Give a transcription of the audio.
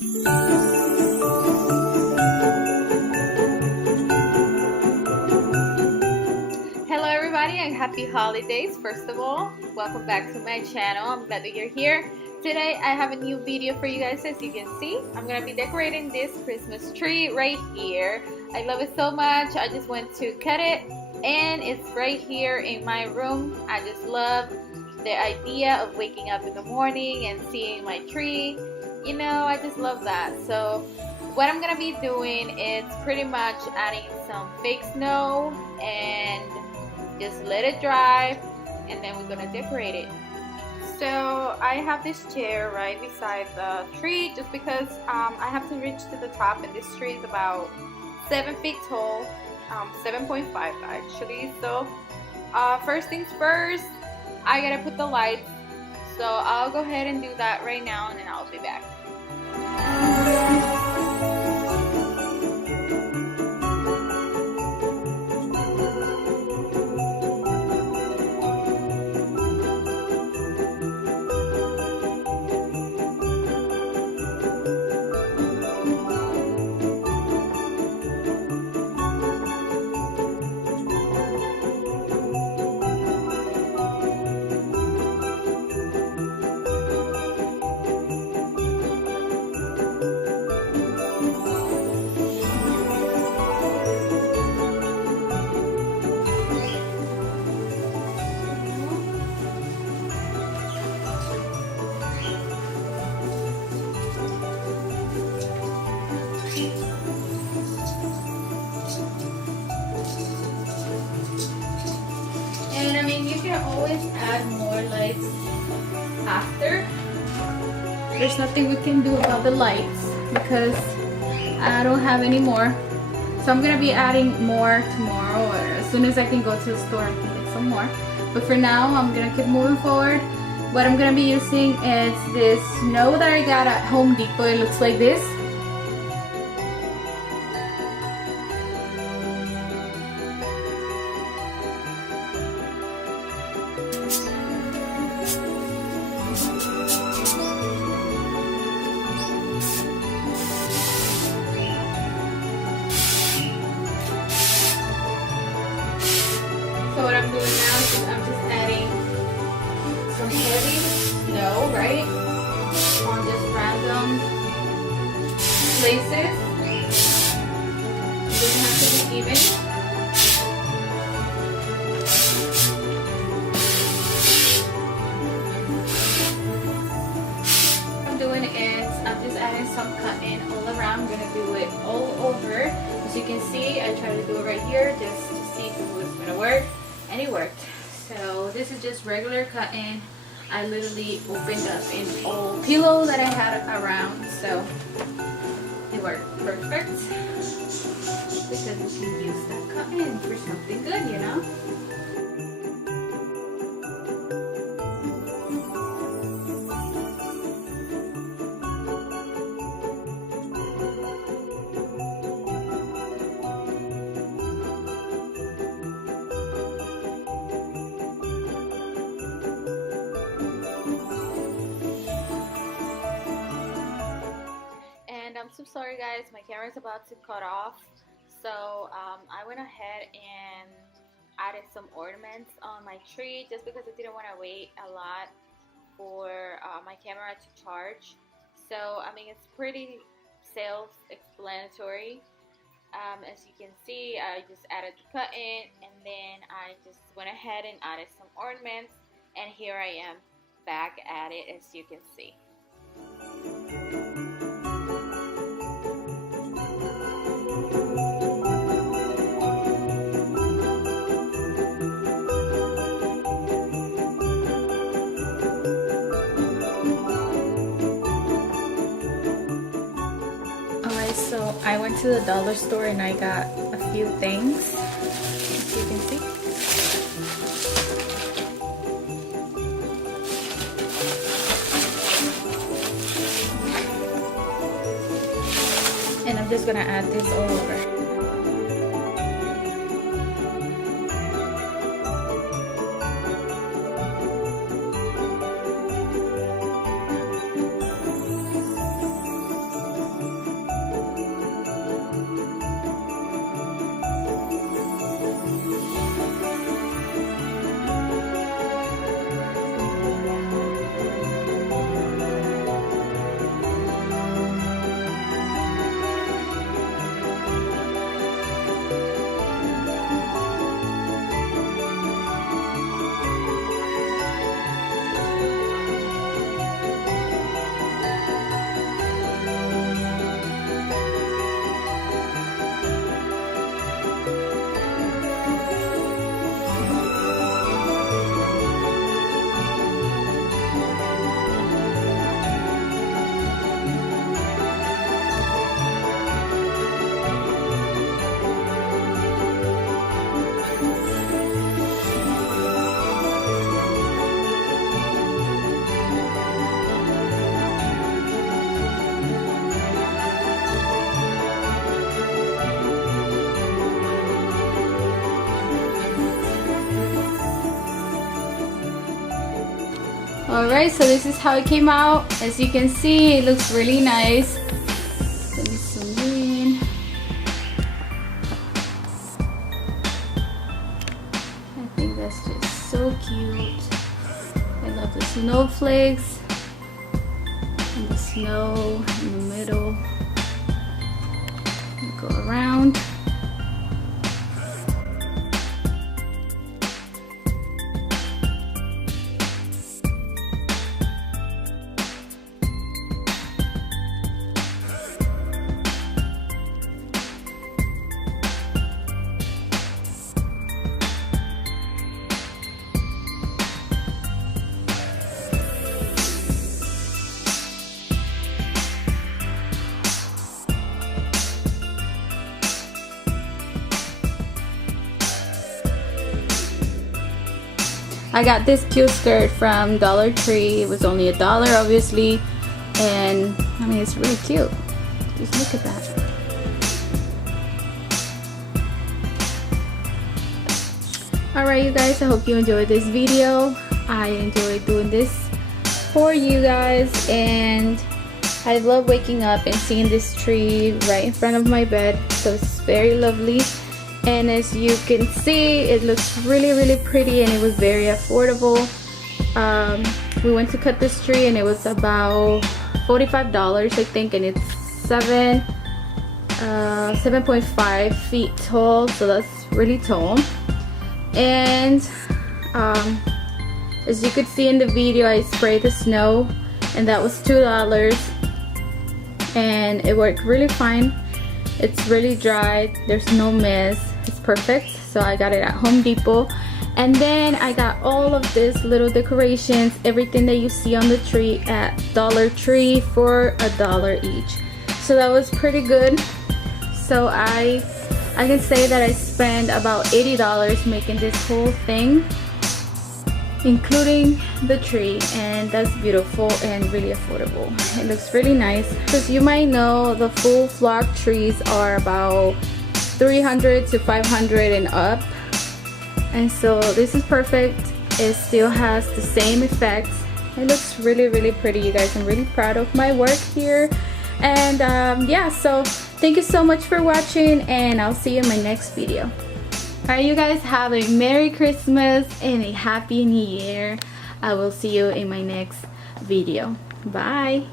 Hello everybody and happy holidays. First of all, welcome back to my channel. I'm glad that you're here. Today I have a new video for you guys. As you can see, I'm gonna be decorating this Christmas tree right here. I love it so much. I just went to cut it and it's right here in my room. I just love the idea of waking up in the morning and seeing my tree. You know, I just love that. So what I'm gonna be doing is pretty much adding some fake snow and just let it dry, and then we're gonna decorate it. So I have this chair right beside the tree just because I have to reach to the top, and this tree is about 7 feet tall, 7.5 actually. So first things first, I gotta put the lights. So I'll go ahead and do that right now, and then I'll be back. And I mean, you can always add more lights after. There's nothing we can do about the lights because I don't have any more. So I'm gonna be adding more tomorrow, or as soon as I can go to the store I can get some more. But for now, I'm gonna keep moving forward. What I'm gonna be using is this snow that I got at Home Depot. It looks like this. So what I'm doing now is I'm just adding some heavy snow, right, on just random places. It doesn't have to be even. What I'm doing is I'm just adding some cutting all around. I'm gonna do it all over. As you can see, I try to do it right here just to see if it was gonna work. And it worked. So this is just regular cutting. I literally opened up an old pillow that I had around, so it worked perfect because we can use that cutting for something good, you know. I'm so sorry guys, my camera's about to cut off. So I went ahead and added some ornaments on my tree just because I didn't want to wait a lot for my camera to charge. So I mean, it's pretty self-explanatory. As you can see, I just added the cut-in, and then I just went ahead and added some ornaments, and here I am back at it, as you can see. So I went to the dollar store and I got a few things, as you can see. And I'm just gonna add this all over. Alright, so this is how it came out. As you can see, it looks really nice. Let me zoom in. I think that's just so cute. I love the snowflakes and the snow in the middle. Go around. I got this cute skirt from Dollar Tree. It was only $1, obviously, and I mean, it's really cute. Just look at that. Alright, you guys, I hope you enjoyed this video. I enjoyed doing this for you guys, and I love waking up and seeing this tree right in front of my bed, so it's very lovely. And as you can see, it looks really pretty, and it was very affordable. We went to cut this tree and it was about $45, I think, and it's 7.5 feet tall, so that's really tall. And as you could see in the video, I sprayed the snow, and that was $2, and it worked really fine. It's really dry, there's no mess, it's perfect. So I got it at Home Depot. And then I got all of these little decorations, everything that you see on the tree, at Dollar Tree for $1 each. So that was pretty good. So I can say that I spent about $80 making this whole thing, including the tree, and that's beautiful and really affordable. It looks really nice. Because you might know, the full flock trees are about $300 to $500 and up, and so this is perfect. It still has the same effects. It looks really pretty, you guys. I'm really proud of my work here. And yeah, so thank you so much for watching, and I'll see you in my next video. Alright, you guys, have a Merry Christmas and a Happy New Year. I will see you in my next video. Bye.